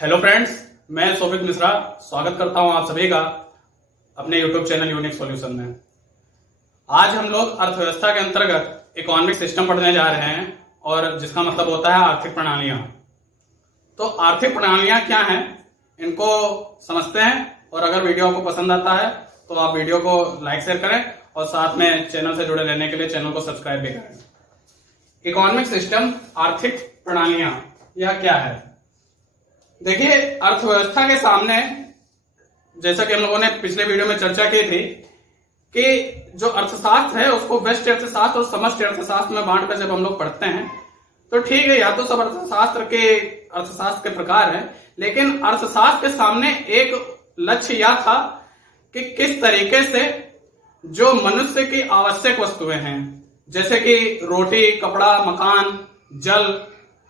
Hello friends, मैं सोभित मिश्रा स्वागत करता हूं आप सभी का अपने यूट्यूब चैनल यूनिक सॉल्यूशन में। आज हम लोग अर्थव्यवस्था के अंतर्गत इकोनॉमिक सिस्टम पढ़ने जा रहे हैं और जिसका मतलब होता है आर्थिक प्रणालियां। तो आर्थिक प्रणालियां क्या हैं, इनको समझते हैं और अगर वीडियो आपको पसंद आता है तो आप वीडियो को लाइक शेयर करें और साथ में चैनल से जुड़े रहने के लिए चैनल को सब्सक्राइब भी करें। इकोनॉमिक सिस्टम, आर्थिक प्रणालियां, यह क्या है? देखिए, अर्थव्यवस्था के सामने, जैसा कि हम लोगों ने पिछले वीडियो में चर्चा की थी कि जो अर्थशास्त्र है उसको व्यष्टि अर्थशास्त्र और समष्टि अर्थशास्त्र में बांट कर जब हम लोग पढ़ते हैं तो ठीक है, या तो सब अर्थशास्त्र के प्रकार है, लेकिन अर्थशास्त्र के सामने एक लक्ष्य यह था कि किस तरीके से जो मनुष्य की आवश्यक वस्तुएं हैं, जैसे कि रोटी, कपड़ा, मकान, जल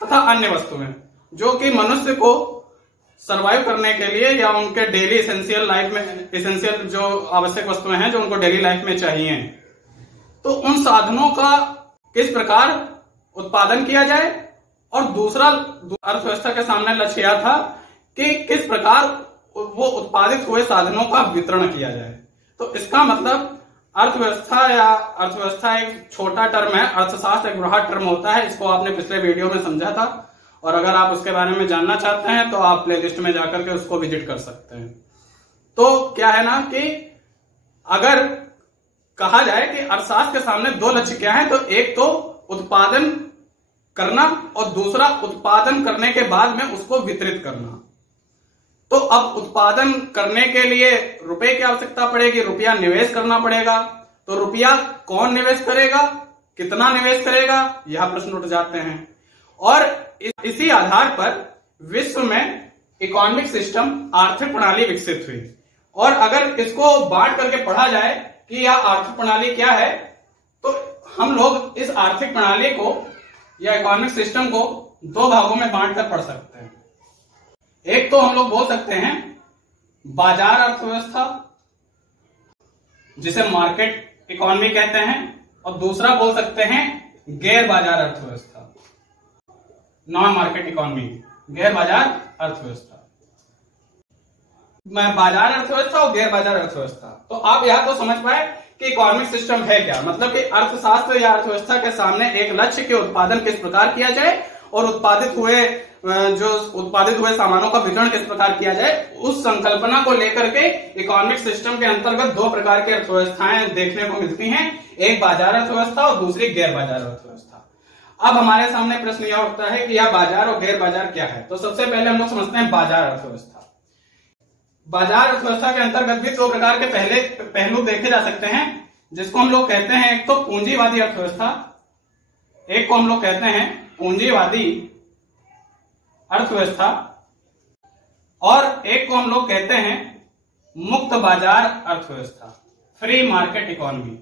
तथा अन्य वस्तुएं, जो कि मनुष्य को सरवाइव करने के लिए या उनके डेली एसेंशियल लाइफ में, एसेंशियल जो आवश्यक वस्तुएं हैं जो उनको डेली लाइफ में चाहिए, तो उन साधनों का किस प्रकार उत्पादन किया जाए। और दूसरा अर्थव्यवस्था के सामने लक्ष्य यह था कि किस प्रकार वो उत्पादित हुए साधनों का वितरण किया जाए। तो इसका मतलब अर्थव्यवस्था एक छोटा टर्म है, अर्थशास्त्र एक बड़ा टर्म होता है। इसको आपने पिछले वीडियो में समझा था और अगर आप उसके बारे में जानना चाहते हैं तो आप प्लेलिस्ट में जाकर के उसको विजिट कर सकते हैं। तो क्या है ना कि अगर कहा जाए कि अर्थशास्त्र के सामने दो लक्ष्य क्या है, तो एक तो उत्पादन करना और दूसरा उत्पादन करने के बाद में उसको वितरित करना। तो अब उत्पादन करने के लिए रुपए की आवश्यकता पड़ेगी, रुपया निवेश करना पड़ेगा। तो रुपया कौन निवेश करेगा, कितना निवेश करेगा, यह प्रश्न उठ जाते हैं। और इसी आधार पर विश्व में इकोनॉमिक सिस्टम, आर्थिक प्रणाली विकसित हुई। और अगर इसको बांट करके पढ़ा जाए कि यह आर्थिक प्रणाली क्या है, तो हम लोग इस आर्थिक प्रणाली को या इकोनॉमिक सिस्टम को दो भागों में बांट कर पढ़ सकते हैं। एक तो हम लोग बोल सकते हैं बाजार अर्थव्यवस्था, जिसे मार्केट इकोनॉमी कहते हैं, और दूसरा बोल सकते हैं गैर बाजार अर्थव्यवस्था, नॉन मार्केट इकोनॉमी, गैर बाजार अर्थव्यवस्था। बाजार अर्थव्यवस्था और गैर बाजार अर्थव्यवस्था। तो आप यह तो समझ पाए कि इकोनॉमिक सिस्टम है क्या, मतलब कि अर्थशास्त्र या अर्थव्यवस्था के सामने एक लक्ष्य के उत्पादन किस प्रकार किया जाए और उत्पादित हुए सामानों का वितरण किस प्रकार किया जाए, उस संकल्पना को लेकर के इकोनॉमिक सिस्टम के अंतर्गत दो प्रकार की अर्थव्यवस्थाएं देखने को मिलती हैं, एक बाजार अर्थव्यवस्था और दूसरी गैर बाजार अर्थव्यवस्था। अब हमारे सामने प्रश्न यह उठता है कि यह बाजार और गैर बाजार क्या है। तो सबसे पहले हम लोग समझते हैं बाजार अर्थव्यवस्था। बाजार अर्थव्यवस्था के अंतर्गत भी दो प्रकार के पहलू देखे जा सकते हैं, जिसको हम लोग कहते हैं एक तो पूंजीवादी अर्थव्यवस्था, एक को हम लोग कहते हैं पूंजीवादी अर्थव्यवस्था, और एक को हम लोग कहते हैं मुक्त बाजार अर्थव्यवस्था, फ्री मार्केट इकोनॉमी,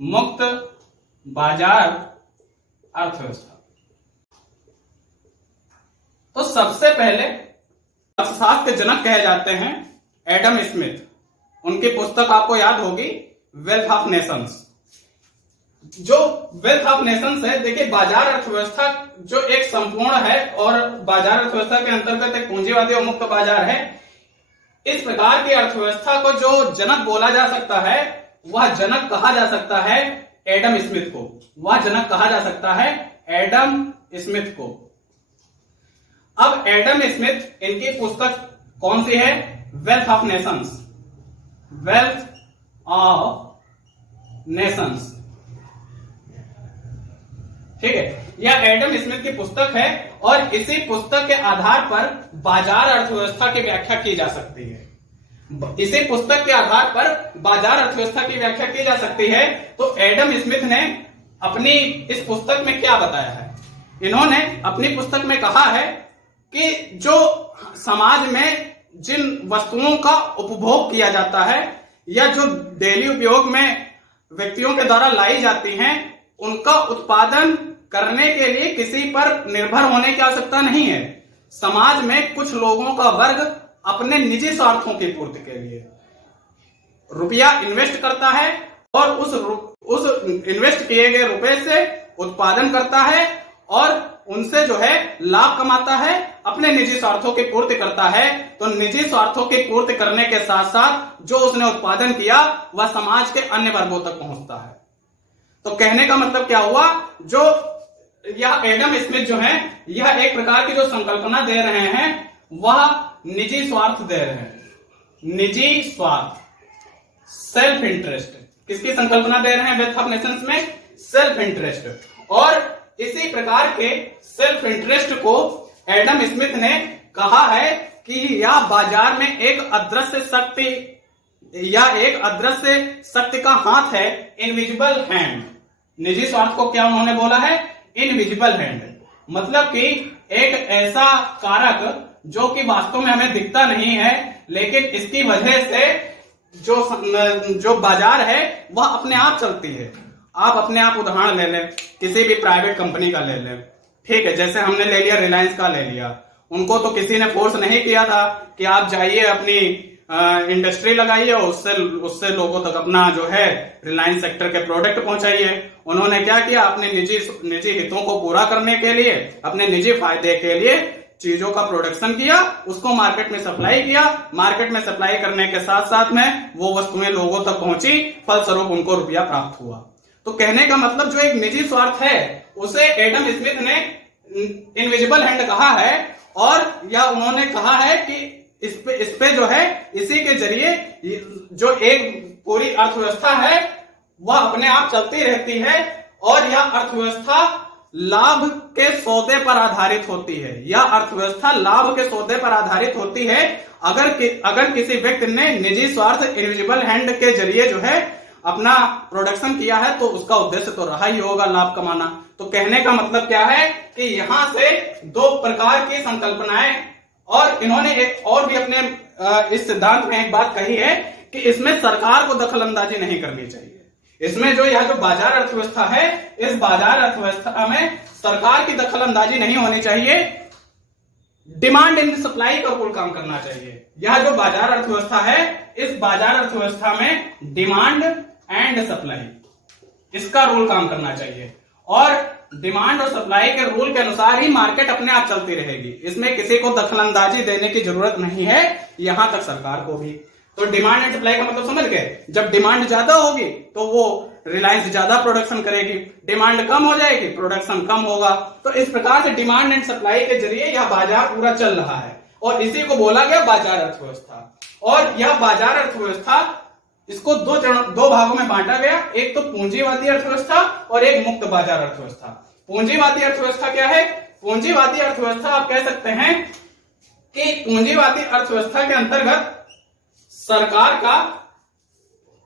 मुक्त बाजार अर्थव्यवस्था। तो सबसे पहले अर्थशास्त्र के जनक कहे जाते हैं एडम स्मिथ। उनकी पुस्तक आपको याद होगी, वेल्थ ऑफ नेशंस। जो वेल्थ ऑफ नेशंस है, देखिए बाजार अर्थव्यवस्था जो एक संपूर्ण है और बाजार अर्थव्यवस्था के अंतर्गत एक पूंजीवादी और मुक्त बाजार है। इस प्रकार की अर्थव्यवस्था को जो जनक बोला जा सकता है, वह जनक कहा जा सकता है एडम स्मिथ को। वह जनक कहा जा सकता है एडम स्मिथ को। अब एडम स्मिथ, इनकी पुस्तक कौन सी है? Wealth of Nations, wealth of Nations, ठीक है। यह एडम स्मिथ की पुस्तक है और इसी पुस्तक के आधार पर बाजार अर्थव्यवस्था की व्याख्या की जा सकती है। इसी पुस्तक के आधार पर बाजार अर्थव्यवस्था की व्याख्या की जा सकती है। तो एडम स्मिथ ने अपनी इस पुस्तक में क्या बताया है? इन्होंने अपनी पुस्तक में कहा है कि जो समाज में जिन वस्तुओं का उपभोग किया जाता है या जो डेली उपयोग में व्यक्तियों के द्वारा लाई जाती हैं, उनका उत्पादन करने के लिए किसी पर निर्भर होने की आवश्यकता नहीं है। समाज में कुछ लोगों का वर्ग अपने निजी स्वार्थों की पूर्ति के लिए रुपया इन्वेस्ट करता है और उस इन्वेस्ट किए गए रुपए से उत्पादन करता है और उनसे जो है लाभ कमाता है, अपने निजी स्वार्थों की पूर्ति करता है। तो निजी स्वार्थों की पूर्ति करने के साथ साथ जो उसने उत्पादन किया वह समाज के अन्य वर्गों तक पहुंचता है। तो कहने का मतलब क्या हुआ, जो यह एडम स्मिथ जो है यह एक प्रकार की जो संकल्पना दे रहे हैं वह निजी स्वार्थ दे रहे हैं। निजी स्वार्थ, सेल्फ इंटरेस्ट, किसकी संकल्पना दे रहे हैं वेल्थ ऑफ नेशंस में? Self interest. और इसी प्रकार के सेल्फ इंटरेस्ट को एडम स्मिथ ने कहा है कि यह बाजार में एक अदृश्य शक्ति या एक अदृश्य शक्ति का हाथ है, इनविजिबल हैंड। निजी स्वार्थ को क्या उन्होंने बोला है? Invisible hand. मतलब कि एक ऐसा कारक जो कि वास्तव में हमें दिखता नहीं है, लेकिन इसकी वजह से जो बाजार है वह अपने आप चलती है। आप अपने आप उदाहरण ले लें, किसी भी प्राइवेट कंपनी का ले लें, ठीक है, जैसे हमने ले लिया रिलायंस का ले लिया। उनको तो किसी ने फोर्स नहीं किया था कि आप जाइए अपनी इंडस्ट्री लगाइए और उससे लोगों तक अपना जो है रिलायंस सेक्टर के प्रोडक्ट पहुंचाइए। उन्होंने क्या किया, अपने निजी हितों को पूरा करने के लिए, अपने निजी फायदे के लिए चीजों का प्रोडक्शन किया, उसको मार्केट में सप्लाई किया। मार्केट में सप्लाई करने के साथ साथ में वो वस्तुएं लोगों तक पहुंची, फलस्वरूप उनको रुपया प्राप्त हुआ। तो कहने का मतलब जो एक निजी स्वार्थ है उसे एडम स्मिथ ने इनविजिबल हैंड कहा है, और यह उन्होंने कहा है कि इस पे जो है इसी के जरिए जो एक पूरी अर्थव्यवस्था है वह अपने आप चलती रहती है, और यह अर्थव्यवस्था लाभ के सौदे पर आधारित होती है। यह अर्थव्यवस्था लाभ के सौदे पर आधारित होती है। अगर किसी व्यक्ति ने निजी स्वार्थ इनविजिबल हैंड के जरिए जो है अपना प्रोडक्शन किया है तो उसका उद्देश्य तो रहा ही होगा लाभ कमाना। तो कहने का मतलब क्या है कि यहां से दो प्रकार की संकल्पनाएं, और इन्होंने एक और भी अपने इस सिद्धांत में एक बात कही है कि इसमें सरकार को दखल अंदाजी नहीं करनी चाहिए। इसमें जो यह जो बाजार अर्थव्यवस्था है, इस बाजार अर्थव्यवस्था में सरकार की दखल अंदाजी नहीं होनी चाहिए। डिमांड एंड सप्लाई का रूल काम करना चाहिए। यह जो बाजार अर्थव्यवस्था है, इस बाजार अर्थव्यवस्था में डिमांड एंड सप्लाई, इसका रूल काम करना चाहिए, और डिमांड और सप्लाई के रूल के अनुसार ही मार्केट अपने आप चलती रहेगी। इसमें किसी को दखल अंदाजी देने की जरूरत नहीं है, यहां तक सरकार को भी। तो डिमांड एंड सप्लाई का मतलब समझ गए? जब डिमांड ज्यादा होगी तो वो रिलायंस ज्यादा प्रोडक्शन करेगी, डिमांड कम हो जाएगी, प्रोडक्शन कम होगा। तो इस प्रकार से डिमांड एंड सप्लाई के जरिए यह बाजार पूरा चल रहा है, और इसी को बोला गया बाजार अर्थव्यवस्था। और यह बाजार अर्थव्यवस्था, इसको दो भागों में बांटा गया, एक तो पूंजीवादी अर्थव्यवस्था और एक मुक्त बाजार अर्थव्यवस्था। पूंजीवादी अर्थव्यवस्था क्या है? पूंजीवादी अर्थव्यवस्था आप कह सकते हैं कि पूंजीवादी अर्थव्यवस्था के अंतर्गत सरकार का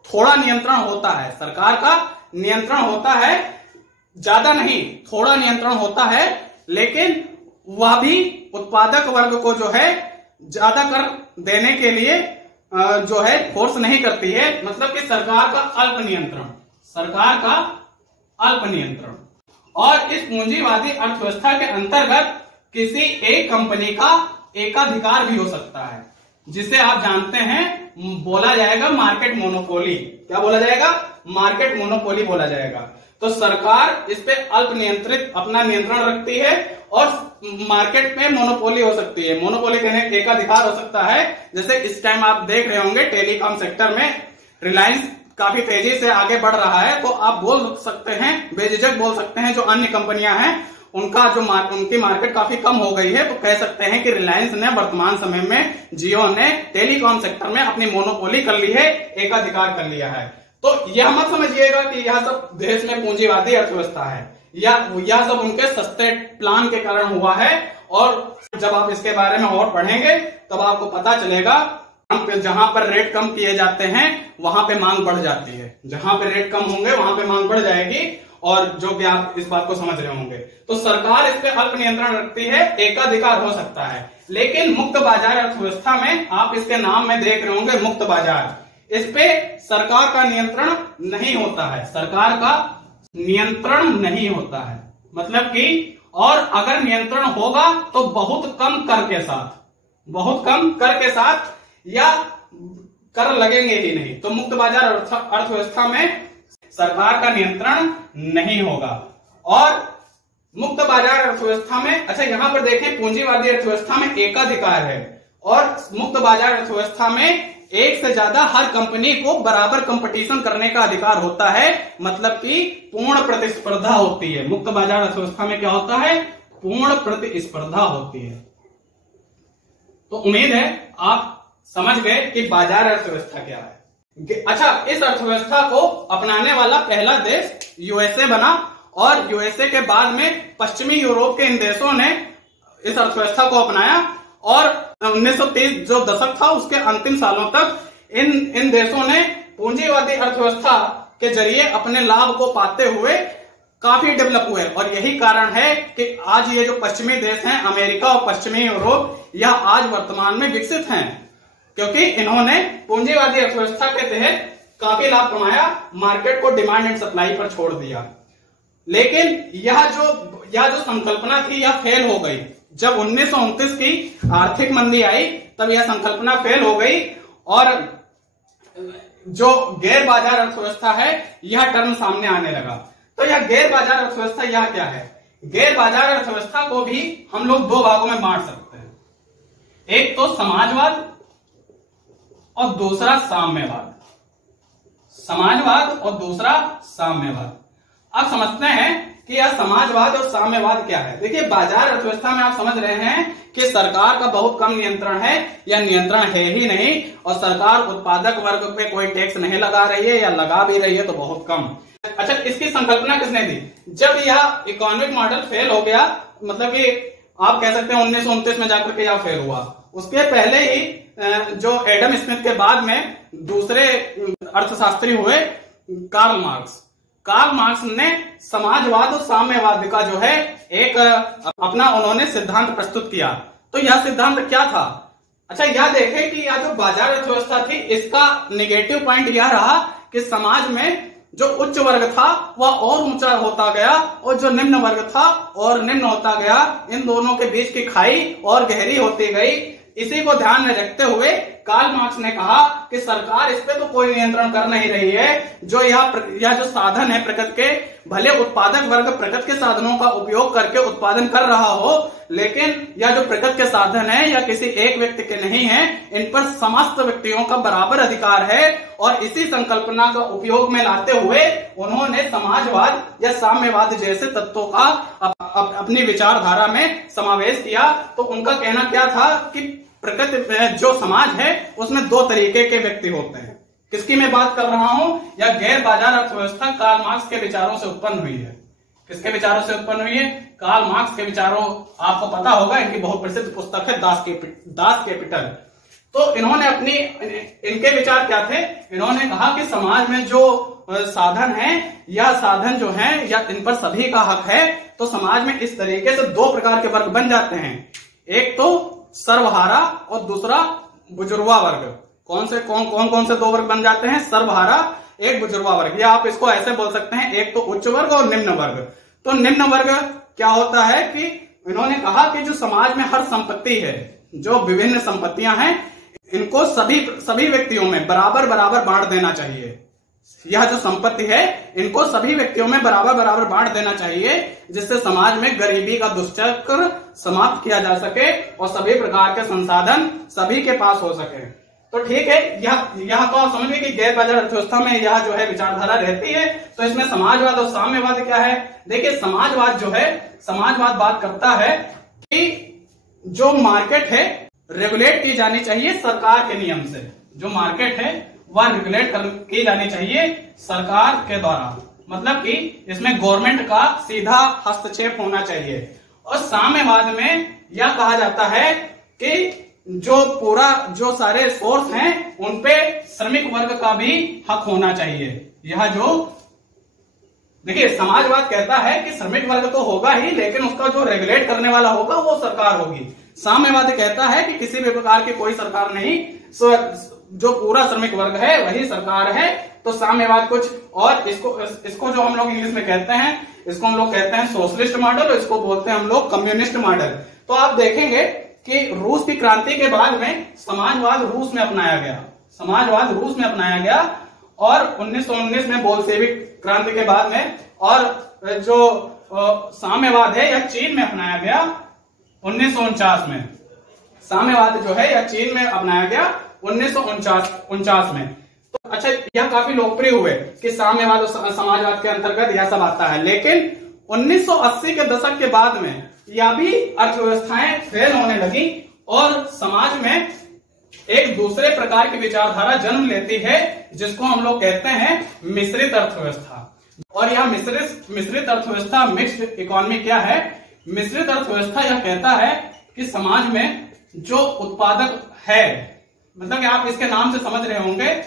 थोड़ा नियंत्रण होता है। सरकार का नियंत्रण होता है, ज्यादा नहीं, थोड़ा नियंत्रण होता है, लेकिन वह भी उत्पादक वर्ग को जो है ज्यादा कर देने के लिए जो है फोर्स नहीं करती है। मतलब कि सरकार का अल्प नियंत्रण, सरकार का अल्प नियंत्रण। और इस पूंजीवादी अर्थव्यवस्था के अंतर्गत किसी एक कंपनी का एकाधिकार भी हो सकता है, जिसे आप जानते हैं बोला जाएगा मार्केट मोनोपोली। क्या बोला जाएगा? मार्केट मोनोपोली बोला जाएगा। तो सरकार इस पे अल्प नियंत्रित अपना नियंत्रण रखती है, और मार्केट में मोनोपोली हो सकती है। मोनोपोली कहने एकाधिकार हो सकता है। जैसे इस टाइम आप देख रहे होंगे टेलीकॉम सेक्टर में रिलायंस काफी तेजी से आगे बढ़ रहा है, तो आप बोल सकते हैं, बेझिझक बोल सकते हैं, जो अन्य कंपनियां हैं उनका जो उनकी मार्केट काफी कम हो गई है, तो कह सकते हैं कि रिलायंस ने वर्तमान समय में, जियो ने टेलीकॉम सेक्टर में अपनी मोनोपोली कर ली है, एकाधिकार कर लिया है। तो यह मत समझिएगा कि यह सब देश में पूंजीवादी अर्थव्यवस्था है, यह सब उनके सस्ते प्लान के कारण हुआ है। और जब आप इसके बारे में और पढ़ेंगे तब आपको पता चलेगा, जहां पर रेट कम किए जाते हैं वहां पे मांग बढ़ जाती है, जहां पे रेट कम होंगे वहां पे मांग बढ़ जाएगी, और जो कि आप इस बात को समझ रहे होंगे। तो सरकार इस पे अल्प नियंत्रण रखती है, एकाधिकार हो सकता है। लेकिन मुक्त बाजार अर्थव्यवस्था में आप इसके नाम में देख रहे होंगे मुक्त बाजार, इस पे सरकार का नियंत्रण नहीं होता है, सरकार का नियंत्रण नहीं होता है। मतलब कि, और अगर नियंत्रण होगा तो बहुत कम कर के साथ, बहुत कम कर के साथ, या कर लगेंगे ही नहीं। तो मुक्त बाजार अर्थव्यवस्था में सरकार का नियंत्रण नहीं होगा। और मुक्त बाजार अर्थव्यवस्था में, अच्छा यहां पर देखें, पूंजीवादी अर्थव्यवस्था में एकाधिकार है और मुक्त बाजार अर्थव्यवस्था में एक से ज्यादा हर कंपनी को बराबर कंपटीशन करने का अधिकार होता है, मतलब कि पूर्ण प्रतिस्पर्धा होती है। मुक्त बाजार अर्थव्यवस्था में क्या होता है? पूर्ण प्रतिस्पर्धा होती है। तो उम्मीद है आप समझ गए कि बाजार अर्थव्यवस्था क्या है। अच्छा, इस अर्थव्यवस्था को अपनाने वाला पहला देश यूएसए बना और यूएसए के बाद में पश्चिमी यूरोप के इन देशों ने इस अर्थव्यवस्था को अपनाया और 1930 जो दशक था उसके अंतिम सालों तक इन देशों ने पूंजीवादी अर्थव्यवस्था के जरिए अपने लाभ को पाते हुए काफी डेवलप हुए। और यही कारण है कि आज ये जो पश्चिमी देश हैं, अमेरिका और पश्चिमी यूरोप, यह आज वर्तमान में विकसित हैं क्योंकि इन्होंने पूंजीवादी अर्थव्यवस्था के तहत काफी लाभ कमाया, मार्केट को डिमांड एंड सप्लाई पर छोड़ दिया। लेकिन यह जो संकल्पना थी यह फेल हो गई। जब 1929 की आर्थिक मंदी आई तब यह संकल्पना फेल हो गई और जो गैर बाजार अर्थव्यवस्था है यह टर्म सामने आने लगा। तो यह गैर बाजार अर्थव्यवस्था यह क्या है? गैर बाजार अर्थव्यवस्था को भी हम लोग दो भागों में बांट सकते हैं, एक तो समाजवाद और दूसरा साम्यवाद। समाजवाद और दूसरा साम्यवाद। अब समझते हैं कि यह समाजवाद और साम्यवाद क्या है। देखिए, बाजार अर्थव्यवस्था में आप समझ रहे हैं कि सरकार का बहुत कम नियंत्रण है या नियंत्रण है ही नहीं, और सरकार उत्पादक वर्ग पे कोई टैक्स नहीं लगा रही है या लगा भी रही है तो बहुत कम। अच्छा, इसकी संकल्पना किसने दी? जब यह इकोनॉमिक मॉडल फेल हो गया, मतलब कि आप कह सकते हैं 1929 में जाकर के यह फेल हुआ, उसके पहले ही जो एडम स्मिथ के बाद में दूसरे अर्थशास्त्री हुए कार्ल मार्क्स ने समाजवाद और साम्यवाद का जो है एक अपना उन्होंने सिद्धांत प्रस्तुत किया। तो यह सिद्धांत क्या था? अच्छा, यह देखें कि यह जो बाजार अर्थव्यवस्था थी इसका नेगेटिव पॉइंट यह रहा कि समाज में जो उच्च वर्ग था वह और ऊंचा होता गया और जो निम्न वर्ग था और निम्न होता गया। इन दोनों के बीच की खाई और गहरी होती गई। इसी को ध्यान में रखते हुए कार्ल मार्क्स ने कहा कि सरकार इस पे तो कोई नियंत्रण कर नहीं रही है। जो यह जो साधन है प्रकृति के, भले उत्पादक वर्ग प्रकृति के साधनों का उपयोग करके उत्पादन कर रहा हो, लेकिन यह जो प्रकृति के साधन है यह किसी एक व्यक्ति के नहीं है, इन पर समस्त व्यक्तियों का बराबर अधिकार है। और इसी संकल्पना का उपयोग में लाते हुए उन्होंने समाजवाद या साम्यवाद जैसे तत्वों का अपनी विचारधारा में समावेश किया। तो उनका कहना क्या था कि प्रकृति जो समाज है उसमें दो तरीके के व्यक्ति होते हैं। किसकी मैं बात कर रहा हूं? या गैर बाजार अर्थव्यवस्था कार्ल मार्क्स के विचारों से उत्पन्न हुई है। किसके विचारों से उत्पन्न हुई है? कार्ल मार्क्स के विचारों। आपको पता होगा, इनकी बहुत प्रसिद्ध पुस्तक है दास कैपिटल। तो इनके विचार क्या थे? इन्होंने कहा कि समाज में जो साधन है या साधन जो है या इन पर सभी का हक है। तो समाज में इस तरीके से दो प्रकार के वर्ग बन जाते हैं, एक तो सर्वहारा और दूसरा बुजुर्गा वर्ग। कौन से दो वर्ग बन जाते हैं? सर्वहारा, एक बुजुर्गा वर्ग। या आप इसको ऐसे बोल सकते हैं, एक तो उच्च वर्ग और निम्न वर्ग। तो निम्न वर्ग क्या होता है कि इन्होंने कहा कि जो समाज में हर संपत्ति है, जो विभिन्न संपत्तियां हैं, इनको सभी व्यक्तियों में बराबर बांट देना चाहिए। यह जो संपत्ति है इनको सभी व्यक्तियों में बराबर बांट देना चाहिए, जिससे समाज में गरीबी का दुष्चक्र समाप्त किया जा सके और सभी प्रकार के संसाधन सभी के पास हो सके। तो ठीक है, यह तो आप समझिए कि गैर बाजार अर्थव्यवस्था में यह जो है विचारधारा रहती है। तो इसमें समाजवाद और साम्यवाद क्या है? देखिए, समाजवाद जो है, समाजवाद बात करता है कि जो मार्केट है रेगुलेट की जानी चाहिए सरकार के नियम से। जो मार्केट है वह रेगुलेट की जानी चाहिए सरकार के द्वारा, मतलब कि इसमें गवर्नमेंट का सीधा हस्तक्षेप होना चाहिए। और साम्यवाद में यह कहा जाता है कि जो सारे सोर्स हैं उनपे श्रमिक वर्ग का भी हक होना चाहिए। यह जो देखिए, समाजवाद कहता है कि श्रमिक वर्ग तो होगा ही, लेकिन उसका जो रेगुलेट करने वाला होगा वो सरकार होगी। साम्यवाद कहता है कि किसी भी प्रकार की कोई सरकार नहीं, जो पूरा श्रमिक वर्ग है वही सरकार है। तो साम्यवाद कुछ और इसको जो हम लोग इंग्लिश में कहते हैं, इसको हम लोग कहते हैं सोशलिस्ट मॉडल, और इसको बोलते हैं हम लोग कम्युनिस्ट मॉडल। तो आप देखेंगे कि रूस की क्रांति के बाद में समाजवाद रूस में अपनाया गया और 1919 में बोल्शेविक क्रांति के बाद में, और जो साम्यवाद है, यह चीन में अपनाया गया 1949 में। साम्यवाद जो है यह चीन में अपनाया गया 1949 में। तो अच्छा, यह काफी लोकप्रिय हुए कि साम्यवाद और समाजवाद के अंतर्गत यह सब आता है। लेकिन 1980 के दशक के बाद में यह भी अर्थव्यवस्थाएं फेल होने लगी और समाज में एक दूसरे प्रकार की विचारधारा जन्म लेती है, जिसको हम लोग कहते हैं मिश्रित अर्थव्यवस्था। और यह मिश्रित अर्थव्यवस्था, मिक्स्ड इकोनॉमी क्या है? मिश्रित अर्थव्यवस्था यह कहता है कि समाज में जो उत्पादक है, मतलब कि आप इसके नाम से समझ रहे होंगे,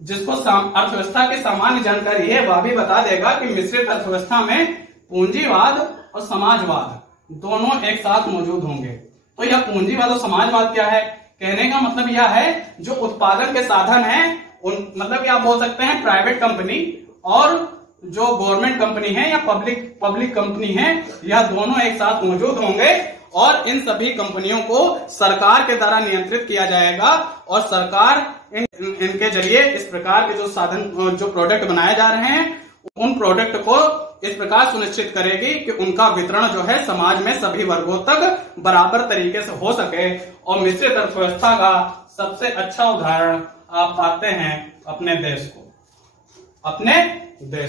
जिसको अर्थव्यवस्था की सामान्य जानकारी है वह भी बता देगा कि मिश्रित अर्थव्यवस्था में पूंजीवाद और समाजवाद दोनों एक साथ मौजूद होंगे। तो यह पूंजीवाद और समाजवाद क्या है? कहने का मतलब यह है जो उत्पादन के साधन हैं मतलब कि आप बोल सकते हैं प्राइवेट कंपनी और जो गवर्नमेंट कंपनी है या पब्लिक कंपनी है, यह दोनों एक साथ मौजूद होंगे और इन सभी कंपनियों को सरकार के द्वारा नियंत्रित किया जाएगा और सरकार इनके जरिए इस प्रकार के जो साधन, जो प्रोडक्ट बनाए जा रहे हैं, उन प्रोडक्ट को इस प्रकार सुनिश्चित करेगी कि उनका वितरण जो है समाज में सभी वर्गों तक बराबर तरीके से हो सके। और मिश्रित अर्थव्यवस्था का सबसे अच्छा उदाहरण आप पाते हैं अपने देश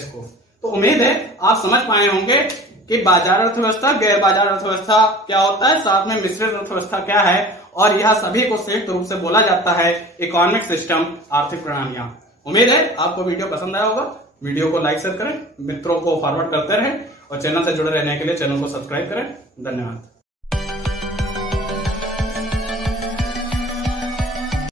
को। तो उम्मीद है आप समझ पाए होंगे कि बाजार अर्थव्यवस्था, गैर बाजार अर्थव्यवस्था क्या होता है, साथ में मिश्रित अर्थव्यवस्था क्या है, और यह सभी को संयुक्त रूप से बोला जाता है इकोनॉमिक सिस्टम, आर्थिक प्रणालियां। उम्मीद है आपको वीडियो पसंद आया होगा। वीडियो को लाइक शेयर करें, मित्रों को फॉरवर्ड करते रहें और चैनल से जुड़े रहने के लिए चैनल को सब्सक्राइब करें। धन्यवाद।